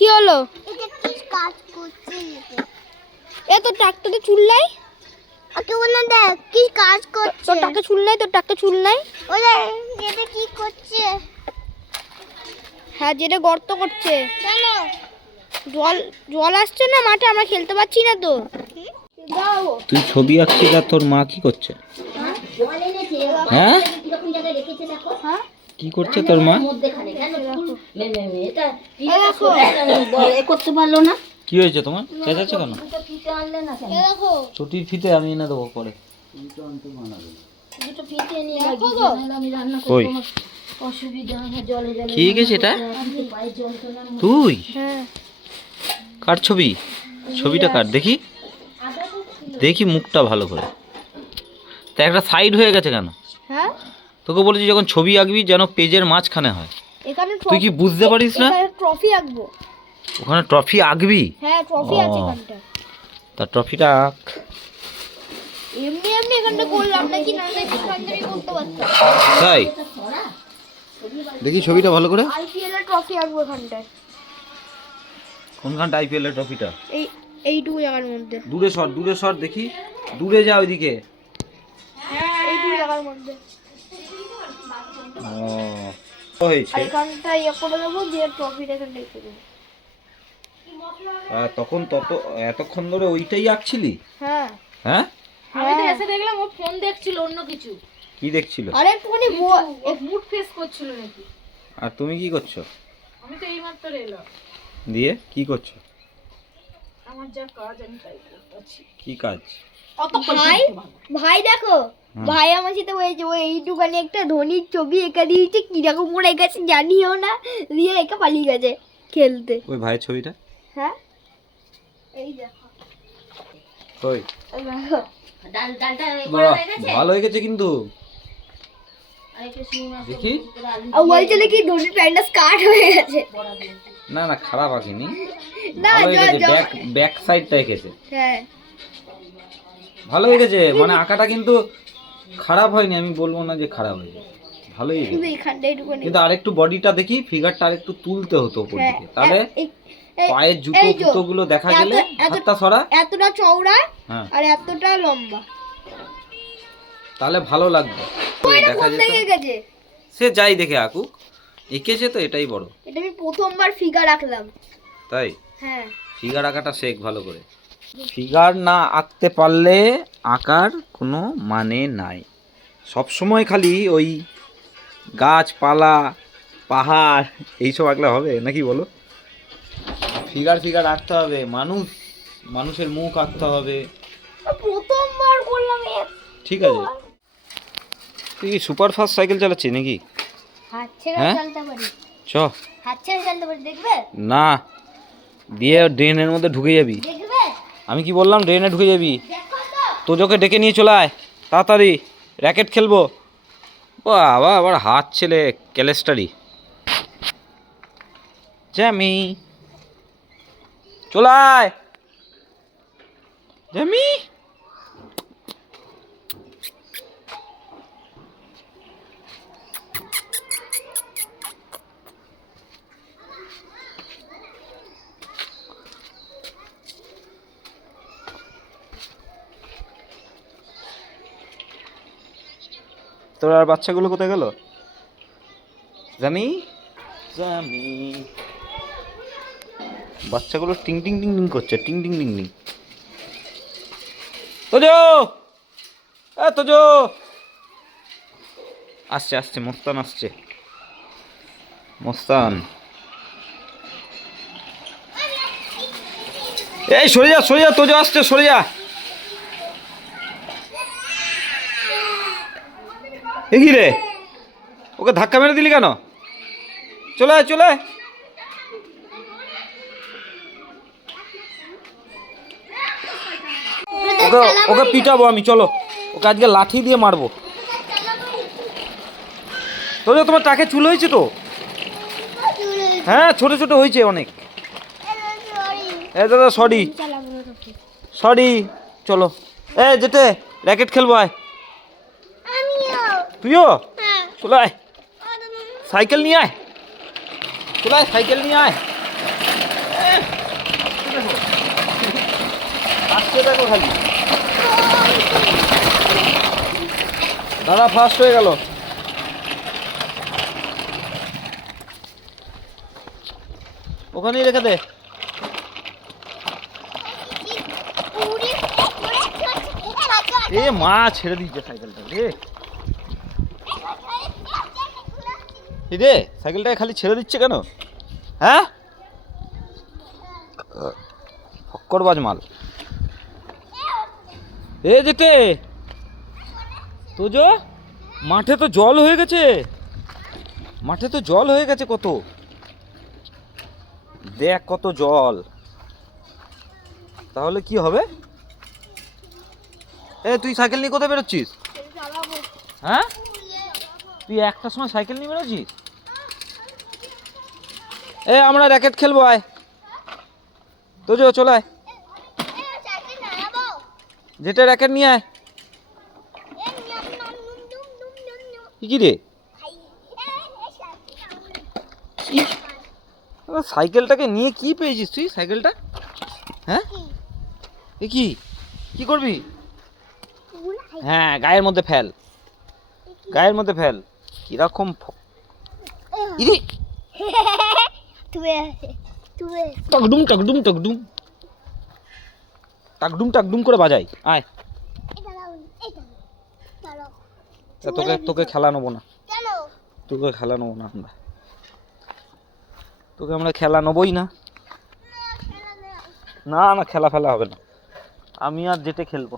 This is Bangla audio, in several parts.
কি হলো? এটা কি কাজ করছে? এ তো ট্রাক্টরে চুল নাই। ওকে বললাম দেখ কি কাজ করছে। তোর ট্রাক্টরে চুল নাই, তোর ট্রাক্টরে চুল নাই। ওরে এটা কি করছে? হ্যাঁ, যেটা গর্ত করছে। কেন? জল জল আসছে না মাঠে, আমরা খেলতে পারছি না তো। তুই ছবি আঁকছিস আর তোর মা কি করছে? হ্যাঁ, কি করছে তোর মা? করতে পারলো না। কি হয়েছে তোমার? চেঁচাচ্ছ কেন? ছুটির ফিতে আমি এনে দেবো পরে। কই কি গেছে এটা? তুই হ্যাঁ, কার ছবি? ছবিটা কার দেখি, দেখি মুখটা ভালো করে। তা একটা সাইড হয়ে গেছে কেন? হ্যাঁ, তোকে বলেছি যখন ছবি আঁকবি যেন পেজের মাঝখানে হয়। এখানে তুই কি বুঝতে পারিস না? ট্রফি আঁকবো। ওখানে ট্রফি আঁকবি? হ্যাঁ, ট্রফি ও। আছে এখানটা। তা ট্রফিটা আঁক। এমনি এমনি এখানটা করলাম নাকি, না নাকি এখানটাই করতে পারতাম। তাই দেখি ছবিটা ভালো করে। আইপিএল এর ট্রফি আঁকবো এখানটায়। কোনখানটা আইপিএল এর ট্রফিটা? এইটুকু জায়গার মধ্যে। দূরে সর, দূরে সর দেখি, দূরে যা ওইদিকে। এইটুকু জায়গার মধ্যে। ও হয়েছে। এখানটা ইয়ে করে দেবো, দিয়ে ট্রফিটা এখানটাই করে দেবো। তখন এতক্ষণ ধরে ওইটাই আঁকছিলি? হ্যাঁ, হ্যাঁ, আমি তো এসে দেখলাম ও ফোন দেখছিল অন্য কিছু। কি দেখছিল? আরে একটুখানি মুড ফেস করছিল নাকি। আর তুমি কি করছো? আমি তো এইমাত্র এলাম। দিয়ে কি করছো? আমার যা কাজ আমি তাই করতেছি। কি কাজ? ভাই দেখো, ভাই আমার সাথে হয়েছে, ও এইটুখানি একটা ধোনির ছবি এঁকে দিয়েছে, কিরকম করে এঁকেছে জানিও না, দিয়ে এঁকে পালিয়ে গেছে খেলতে। ওই ভাইয়ের ছবিটা? হ্যাঁ, এই দেখো, ওই এই দেখো। বাহ, ভালো হয়ে গেছে কিন্তু। দেখি। আর বলছে নাকি ধোনির প্যান্টটা স্কার্ট হয়ে গেছে। না না, খারাপ আঁকিনি, না, ভালো হয়ে গেছে। ব্যাক সাইডটা এঁকেছে, হ্যাঁ, ভালো হয়ে গেছে। মানে আঁকাটা কিন্তু খারাপ হয়নি, আমি বলবো না যে খারাপ হয়েছে, ভালোই হয়েছে। শুধু এখানটা এইটুখানি। কিন্তু আরেকটু বডিটা দেখি, ফিগারটা আরেকটু তুলতে হতো উপর হ্যাঁ, দিকে, তাহলে এই পায়ের জুতো ফুটো গুলো দেখা গেলে। হাতটা সরা, এতটা চওড়া হ্যাঁ, আর এতটা লম্বা, তাহলে ভালো লাগবে। দেখা যেত গেছে। সে যাই দেখে আঁকুক, এঁকেছে তো এটাই বড়। এটা আমি প্রথমবার ফিগার আঁকলাম। তাই হ্যাঁ, ফিগার আঁকাটা শেখ ভালো করে। ফিগার না আঁকতে পারলে আঁকার কোনো মানে নাই। সব সময় খালি ওই গাছপালা পাহাড় এইসব আঁকলে হবে নাকি বলো? ফিগার আঁকতে হবে, মানুষের মুখ আঁকতে হবে। প্রথমবার করলাম। ঠিক আছে, তুই কি সুপার ফাস্ট সাইকেল চালাচ্ছিস নাকি? হাত ছেড়ে হ্যাঁ? চালাতে পারি, চ হাত ছেড়ে চালাতে পারি, দেখবে? না, দিয়ে ড্রেনের মধ্যে ঢুকে যাবি। দেখবে? আমি কি বললাম, ড্রেনে ঢুকে যাবি। দেখো তো। তোজোকে ডেকে নিয়ে চলে আয় তাড়াতাড়ি, র্যাকেট খেলবো। বাবা, আবার হাত ছেলে ক্যালেস্টারি। জ্যামি চলে আয়, জ্যামি। তোর আর বাচ্চাগুলো কোথায় গেল? জামি জামি, বাচ্চাগুলো টিং টিং টিং টিং করছে, টিং টিং টিং টিং। তোজো, তোজো আসছে, আসছে, মোস্তান আসছে, মোস্তান। এই সরে যা, সরে যা, তোজো আসছে, সরে যা। এ কি রে, ওকে ধাক্কা মেরে দিলি কেন? চলে আয়, চলে আয়। ওকে পিটাবো আমি, চলো ওকে আজকে লাঠি দিয়ে মারবো। তো তোমার টাকে চুল হয়েছে তো? হ্যাঁ, ছোট ছোট হয়েছে অনেক। দাদা সরি, সরি। চলো যেতে র্যাকেট খেলবো, আয়। তুইও চলে আয়, সাইকেল নিয়ে আয়, চলে আয়, সাইকেল নিয়ে আয়। দেখো আসছে, দেখো খালি। দাদা ফার্স্ট হয়ে গেল। ওখানেই রেখে দে। এ মা ছেড়ে দিচ্ছে সাইকেলটা রে। রে সাইকেলটাকে খালি ছেড়ে দিচ্ছে কেন? হ্যাঁ, হক্করবাজ মাল। এ যেতে তোজো, মাঠে তো জল হয়ে গেছে, মাঠে তো জল হয়ে গেছে কত, দেখ কত জল। তাহলে কি হবে? এ তুই সাইকেল নিয়ে কোথায় বেরোচ্ছিস? হ্যাঁ, তুই একটার সময় সাইকেল নিয়ে বেরোচ্ছিস? এ আমরা র্যাকেট খেলবো, আয় তোজো চলে আয়, যেটা র্যাকেট নিয়ে আয়। কি রে সাইকেলটাকে নিয়ে কি পেয়েছিস তুই সাইকেলটা? হ্যাঁ, এ কি কি করবি? হ্যাঁ, গায়ের মধ্যে ফেল, গায়ের মধ্যে ফেল। কিরকম ইরে, টাকডুম টাকডুম টাকডুম টাকডুম টাকডুম করে বাজাই। আয়, তোকে তোকে খেলা নেবো না, তোকে খেলা নেবো না আমরা, তোকে আমরা খেলা নেবই না। না না, খেলা ফেলা হবে না, আমি আর যেতে খেলবো,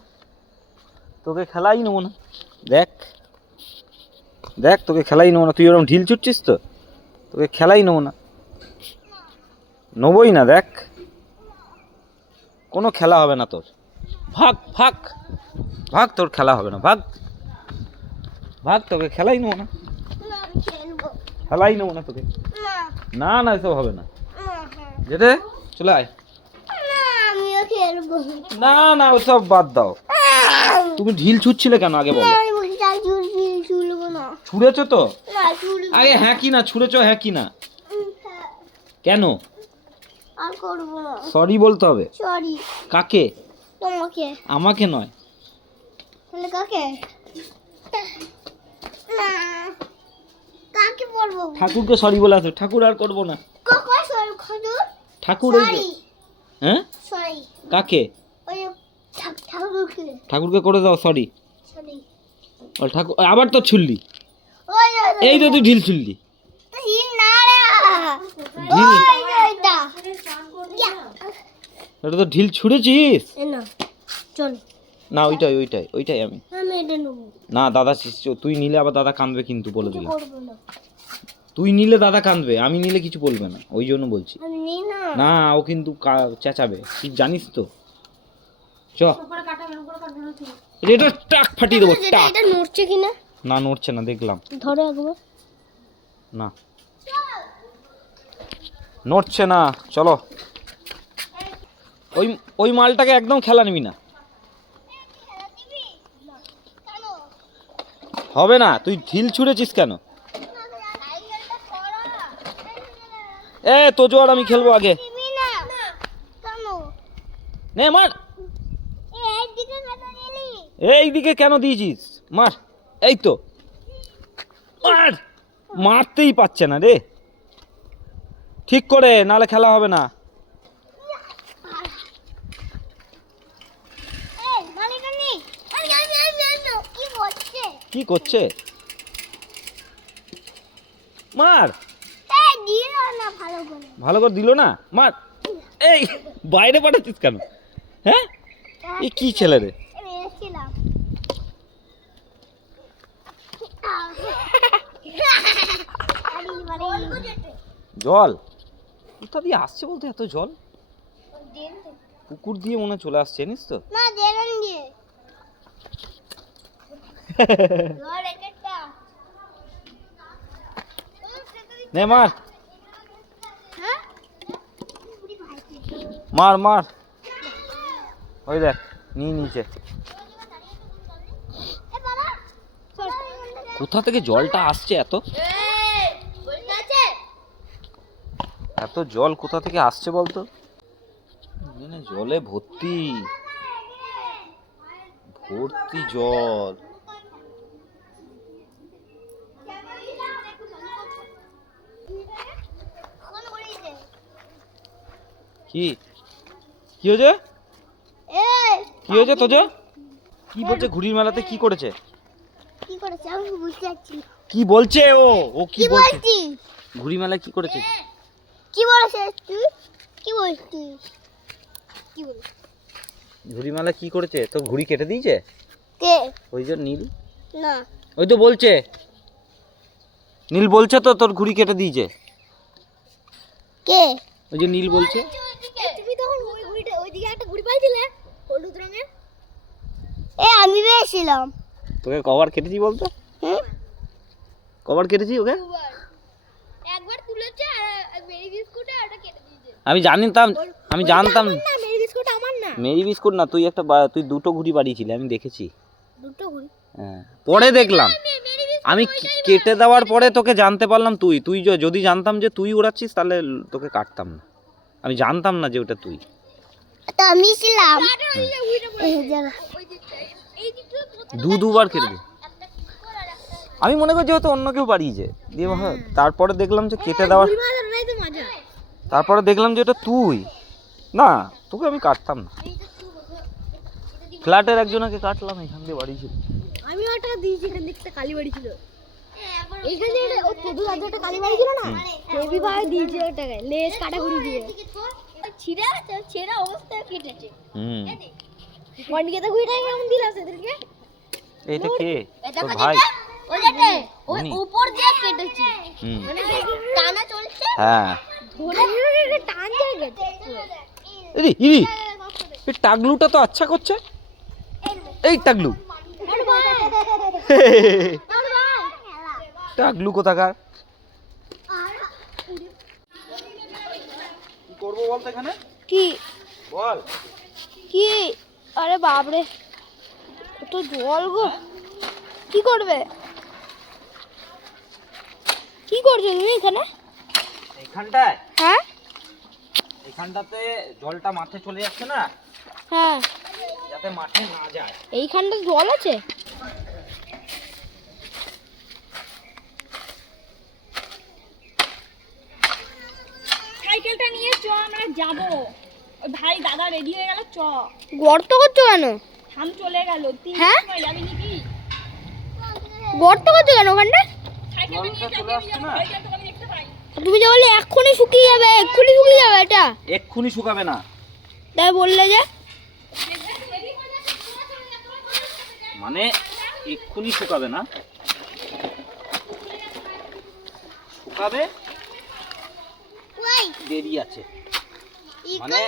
তোকে খেলাই নেবো না। দেখ দেখ, তোকে খেলাই নেবো না। তুই ওরকম ঢিল ছুটছিস তো, তোকে খেলাই নেবো না, নেবই না। দেখ কোনো খেলা হবে না তোর, ভাগ ভাগ ভাগ, তোর খেলা হবে না, ভাগ ভাগ, তোকে খেলাই নেবো না, খেলাই নেবো না তোকে। না না, এসব হবে না, যেতে চলে আয়। আমিও খেলবো। না না, ওসব বাদ দাও। তুমি ঢিল ছুটছিলে কেন আগে বলো? না, ছুঁড়েছো তো না ছুলবো আগে, হ্যাঁ কি না ছুঁড়েছো, হ্যাঁ কি না? কেন? আর করবো না। সরি বলতে হবে। সরি। কাকে? তোমাকে। আমাকে নয়। তাহলে কাকে? না, কাকে বলবো? ঠাকুরকে সরি বলে আসো। ঠাকুর আর করবো না। কাকে সরি খাদু? ঠাকুর এই যে- সরি। হ্যাঁ, সরি। কাকে? ওই ঠাকুরকে। ঠাকুরকে করে দাও সরি। সরি। ও ঠাকুর আবার তো ছুললি, ওই এই তো তুই ঢিল ছুললি। হিল না রে। ঢিল, ওই এটা। এটা তো ঢিল ছুঁড়েছিস। না, চল। না, ওইটাই ওইটাই ওইটাই আমি। আমি এটা নেব। না দাদা, তুই নিলে আবার দাদা কাঁদবে কিন্তু, বলে দিলাম। করবো না। তুই নিলে দাদা কাঁদবে, আমি নিলে কিছু বলবে না, ওই জন্য বলছি। আমি নিই না। না, ও কিন্তু চেঁচাবে, তুই জানিস তো। চ, এটা টাক ফাটিয়ে দেবো, টাক। এটা নড়ছে কিনা না নড়ছে না, দেখলাম। ধরে একবার। না নড়ছে না, চলো। ওই ওই মালটাকে একদম খেলা নিবি না, হবে না। তুই ঢিল ছুঁড়েছিস কেন? এ তোজো আর আমি খেলবো আগে। নে মার, এই দিকে কেন দিয়েছিস? মার, এই তো মার, মারতেই পারছে না রে, ঠিক করে, নালে খেলা হবে না। কি করছে? মার, ভালো করে দিল না, মার। এই বাইরে পাঠাচ্ছিস কেন? হ্যাঁ, এই কি ছেলে রে? জল কোথা দিয়ে আসছে বলতে? এত জল পুকুর দিয়ে মনে হয় চলে আসছে, জানিস তো। না, দেন দিয়ে। নে মার, মার মার, ওই দেখ নিয়ে নিচে। কোথা থেকে জলটা আসছে এত? এত জল কোথা থেকে আসছে বলতো? এখানে জলে ভর্তি ভর্তি জল। কি কি হয়েছে? কি হয়েছে তোজো? কি বলছে ঘুড়ির মেলাতে কি করেছে? কি করেছে আমি বুঝতে পারছি না। কি বলছে ও? ও কি বলছে? বলছিস? ঘুড়ি মেলায় কি করেছে? কি বলেছিস তুই? কি বলছিস? কি বলিস? ঘুড়ি মেলায় কি করেছে? তো ঘুড়ি কেটে দিয়েছে কে? ওই যে নীল। না। ওই তো বলছে নীল বলছে তো তোর ঘুড়ি কেটে দিয়েছে। কে? ওই যে নীল বলছে। তুমি তখন ওই ঘুড়িটা ওইদিকে একটা ঘুড়ি পাইছিলে হলুদ রঙের। আমি পেয়েছিলাম। তোকে কবার কেটেছি বলতো? কবার কেটেছি ওকে? একবার তুলেছে আর মেরি বিস্কুটে ওটা কেটে দিয়েছে। আমি জানতাম না মেরি বিস্কুট আমার না। মেরি বিস্কুট না, তুই তুই দুটো ঘুড়ি বাড়িয়েছিলি আমি দেখেছি। দুটো ঘুড়ি? হ্যাঁ, পরে দেখলাম আমি কেটে দেওয়ার পরে তোকে জানতে পারলাম তুই যদি জানতাম যে তুই উড়াচ্ছিস তাহলে তোকে কাটতাম না। আমি জানতাম না যে ওটা তুই। তো আমি ছিলাম। দুবার কেটে দিই। আমি মনে করছি হয়তো অন্য কেউ বাড়িয়েছে দিয়ে তারপরে দেখলাম যে কেটে দেওয়ার, তারপরে দেখলাম যে এটা তুই না, তোকে আমি কাটতাম না। ফ্ল্যাটের একজনকে কাটলাম, এখান দিয়ে বাড়িয়েছিল। আমি ওটা দিয়েছি, এখান থেকে একটা কালী বাড়ি ছিল। এইখানে ও তেদু রাজ্যে একটা কালী বাড়ি ছিল না, হেভি ভাবে দিয়েছে ওটাকে লেজ কাটা ঘুরি দিয়ে। ছিঁড়ে আছে, ছেঁড়া অবস্থায় কেটেছে। মনিকে ঘুরিটা কেমন দিলা সেদিনকে? এইটা কে? তোর ভাই? ওইটাতে ওই উপর দিয়ে কেটেছে। মানে টানা চলছে, হ্যাঁ ধরে টান যায় গেছে। এই টাগলুটা তো আচ্ছা করছে। এই টাগলু টাগলু কোথাকার? কি করবো বলতো এখানে? কি বল কি? আরে বাপরে কত জল গো! কি করবে? কি করছো তুমি এখানে? এইখানটায়, হ্যাঁ এইখানটাতে জলটা মাঠে চলে যাচ্ছে না, হ্যাঁ, যাতে মাঠে না যায়। এইখানটা জল আছে? সাইকেলটা নিয়ে চ, আমরা যাবো। ওই ভাই দাদা রেডি হয়ে গেল, চ। গর্ত করছো কেন? থাম চলে গেল, তিন হ্যাঁ? সময় যাবি নাকি? গর্ত করছো কেন ওখানটা? সাইকেলটা নিয়ে জলটা যাবি, চলে আসছে না? সাইকেল তো আমি দেখতে পাই। তুমি যে বললে এক্ষুনি শুকিয়ে যাবে, এক্ষুনি শুকিয়ে যাবে, এটা এক্ষুনি শুকাবে না তাই বললে যে? মানে এক্ষুনি শুকাবে না, শুকাবে ওই দেরি আছে। মানে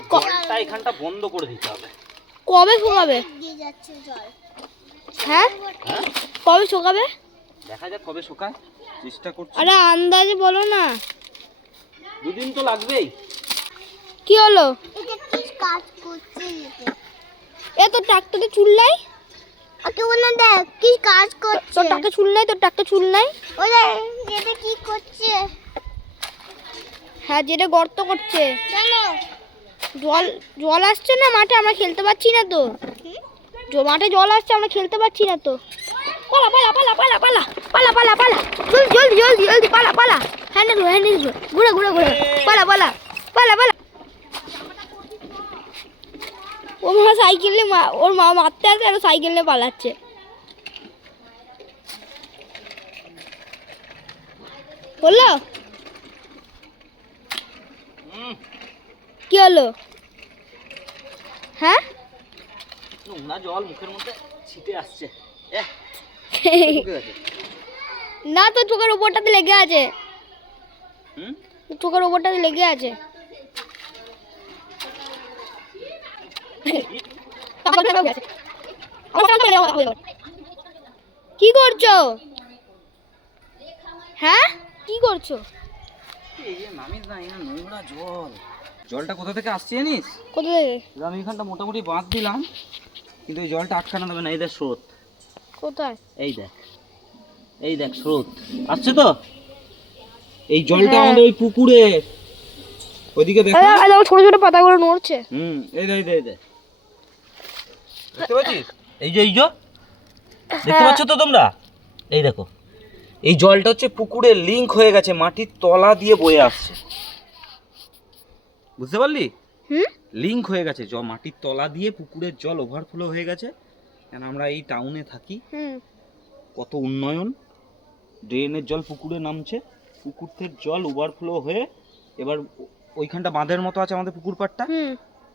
ইকোনে জলটা এখানটা বন্ধ করে দিতে হবে। কবে শুকাবে? দিয়ে যাচ্ছে জল। হ্যাঁ হ্যাঁ, কবে শুকাবে? দেখা যাক কবে শুকায়, চেষ্টা করছি। আরে আন্দাজে বলো না। দুদিন তো লাগবেই। কি হলো? এটা কি কাজ করছে এটা? এ তোর ট্রাক্টরে চুল নাই? ওকে বললাম দেখ কি কাজ করছে। তোর ট্রাক্টরে চুল নাই? তোর ট্রাক্টরে চুল নাই? ওরে এটা কি করছে? হ্যাঁ, যেটা গর্ত করছে। চলো। জল জল আসছে না মাঠে, আমরা খেলতে পারছি না তো। মাঠে জল আসছে, আমরা খেলতে পারছি না তো। পালা পালা পালা পালা পালা পালা পালা পালা, জলদি জলদি জলদি জলদি পালা পালা। হ্যান্ডেল ঘুরে ঘুরে ঘুরে পালা পালা পালা পালা। ও মা সাইকেল নিয়ে ওর মা মারতে আসে আর সাইকেল নিয়ে পালাচ্ছে। বললো কি হলো? হ্যাঁ নোংরা জল মুখের মধ্যে ছিটে আসছে। না, তো চোখের উপরটাতে লেগে আছে। চোখের উপরটাতে লেগে আছে। কি করছো? হ্যাঁ কি করছো? নামিস না, এখানে নোংরা জল। জলটা কোথা থেকে আসছে জানিস? কোথা থেকে? আমি এখানটা মোটামুটি বাঁধ দিলাম, কিন্তু এই জলটা আটকানো যাবে না। এই দেখ স্রোত, কোথায়? এই দেখ স্রোত আসছে তো। এই জলটা হ্যাঁ। আমাদের ওই পুকুরে ওইদিকে দেখো। ছোট ছোট পাতাগুলো নড়ছে। এই দে দেখতে পাচ্ছিস? এই যে দেখতে পাচ্ছ তো তোমরা? এই দেখো, এই জলটা হচ্ছে পুকুরে লিংক হয়ে গেছে, মাটির তলা দিয়ে বয়ে আসছে, বুঝতে পারলি? লিংক হয়ে গেছে, মাটির তলা দিয়ে পুকুরের জল ওভারফ্লো হয়ে গেছে। কেন আমরা এই টাউনে থাকি, কত উন্নয়ন, ড্রেনের জল পুকুরে নামছে, পুকুর থেকে জল ওভারফ্লো হয়ে এবার ওইখানটা বাঁধের মতো আছে আমাদের পুকুর পাড়টা,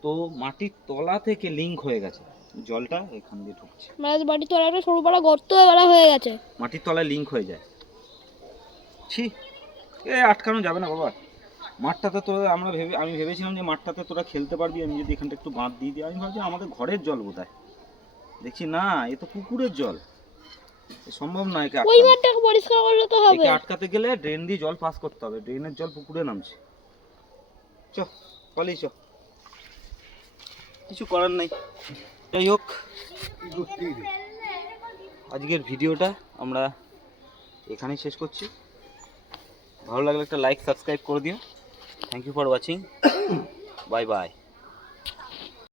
তো মাটির তলা থেকে লিংক হয়ে গেছে, জলটা এখান দিয়ে ঢুকছে, মাটির তলায় একটা সরু পাড়া গর্ত হয়ে গেছে, মাটির তলায় লিংক হয়ে যায়। ছি, এ আটকানো যাবে না বাবা। মাঠটাতে তোরা আমি ভেবেছিলাম যে মাঠটাতে তোরা খেলতে পারবি, আমি যদি এখানটা একটু বাঁধ দিয়ে দিই, আমি ভাবছি আমাদের ঘরের জল বোধহয়, দেখছি না এ তো পুকুরের জল, সম্ভব নয়। একে ওই মাঠটাকে পরিষ্কার করলে তো হবে। একে আটকাতে গেলে ড্রেন দিয়ে জল পাস করতে হবে, ড্রেনের জল পুকুরে নামছে। পালিয়ে চ, কিছু করার নাই। যাই হোক, আজকের ভিডিওটা আমরা এখানেই শেষ করছি। ভালো লাগলে একটা লাইক সাবস্ক্রাইব করে দিও। Thank you for watching, bye by.